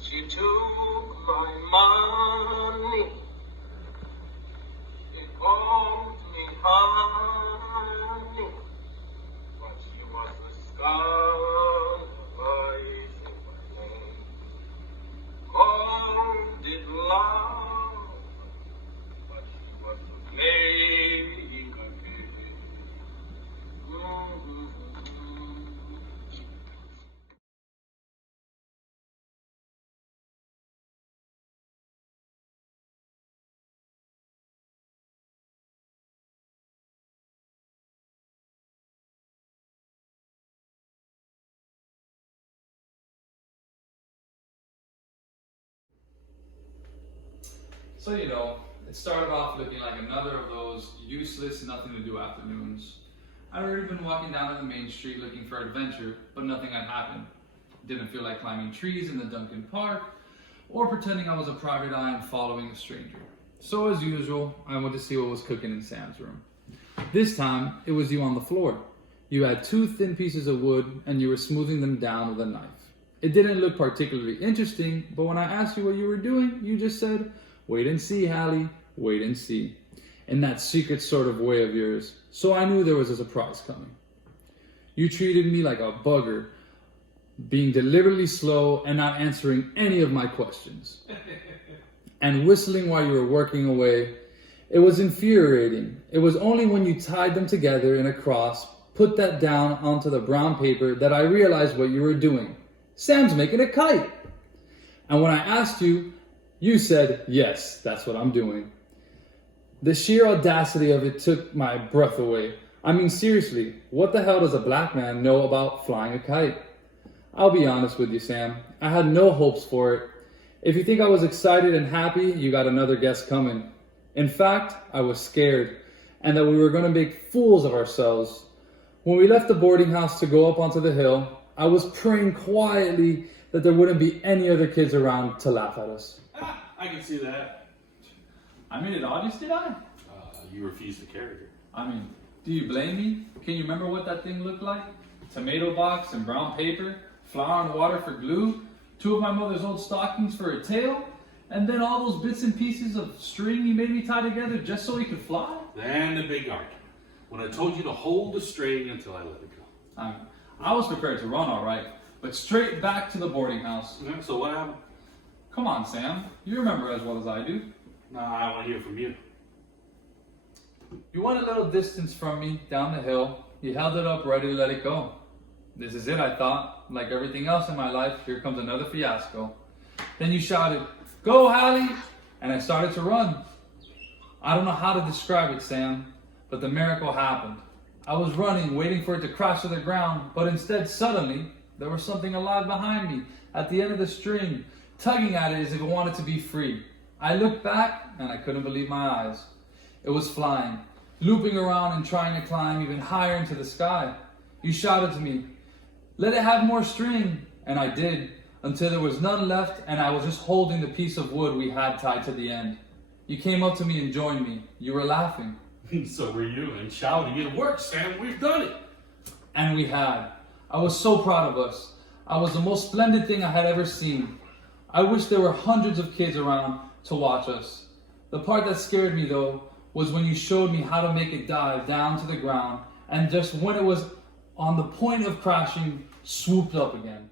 She took my money, she called me honey, but she was the sky rising flame. Called it love, but she was the flame again. So, it started off looking like another of those useless, nothing to do afternoons. I'd already been walking down the main street looking for adventure, but nothing had happened. Didn't feel like climbing trees in the Duncan Park, or pretending I was a private eye and following a stranger. So as usual, I went to see what was cooking in Sam's room. This time, it was you on the floor. You had 2 thin pieces of wood, and you were smoothing them down with a knife. It didn't look particularly interesting, but when I asked you what you were doing, you just said, "Wait and see, Hallie, wait and see," in that secret sort of way of yours, so I knew there was a surprise coming. You treated me like a bugger, being deliberately slow and not answering any of my questions. And whistling while you were working away. It was infuriating. It was only when you tied them together in a cross, put that down onto the brown paper, that I realized what you were doing. Sam's making a kite. And when I asked you, you said, "Yes, that's what I'm doing." The sheer audacity of it took my breath away. I mean, seriously, what the hell does a black man know about flying a kite? I'll be honest with you, Sam. I had no hopes for it. If you think I was excited and happy, you got another guess coming. In fact, I was scared, and that we were going to make fools of ourselves. When we left the boarding house to go up onto the hill, I was praying quietly that there wouldn't be any other kids around to laugh at us. I can see that. I made it obvious, did I? You refuse to carry it. I mean, do you blame me? Can you remember what that thing looked like? Tomato box and brown paper, flour and water for glue, 2 of my mother's old stockings for a tail, and then all those bits and pieces of string you made me tie together just so we could fly? Then the big argument. When I told you to hold the string until I let it go. I was prepared to run, all right, but straight back to the boarding house. Yeah, so what happened? Come on, Sam. You remember as well as I do. Nah, I want to hear from you. You went a little distance from me, down the hill. You held it up, ready to let it go. This is it, I thought. Like everything else in my life, here comes another fiasco. Then you shouted, "Go, Hallie!" And I started to run. I don't know how to describe it, Sam, but the miracle happened. I was running, waiting for it to crash to the ground, but instead, suddenly, there was something alive behind me, at the end of the string, tugging at it as if it wanted to be free. I looked back, and I couldn't believe my eyes. It was flying, looping around and trying to climb even higher into the sky. You shouted to me, "Let it have more string," and I did, until there was none left, and I was just holding the piece of wood we had tied to the end. You came up to me and joined me. You were laughing. So were you, and shouting, "It worked, Sam, we've done it." And we had. I was so proud of us. I was the most splendid thing I had ever seen. I wish there were hundreds of kids around to watch us. The part that scared me, though, was when you showed me how to make it dive down to the ground, and just when it was on the point of crashing, swooped up again.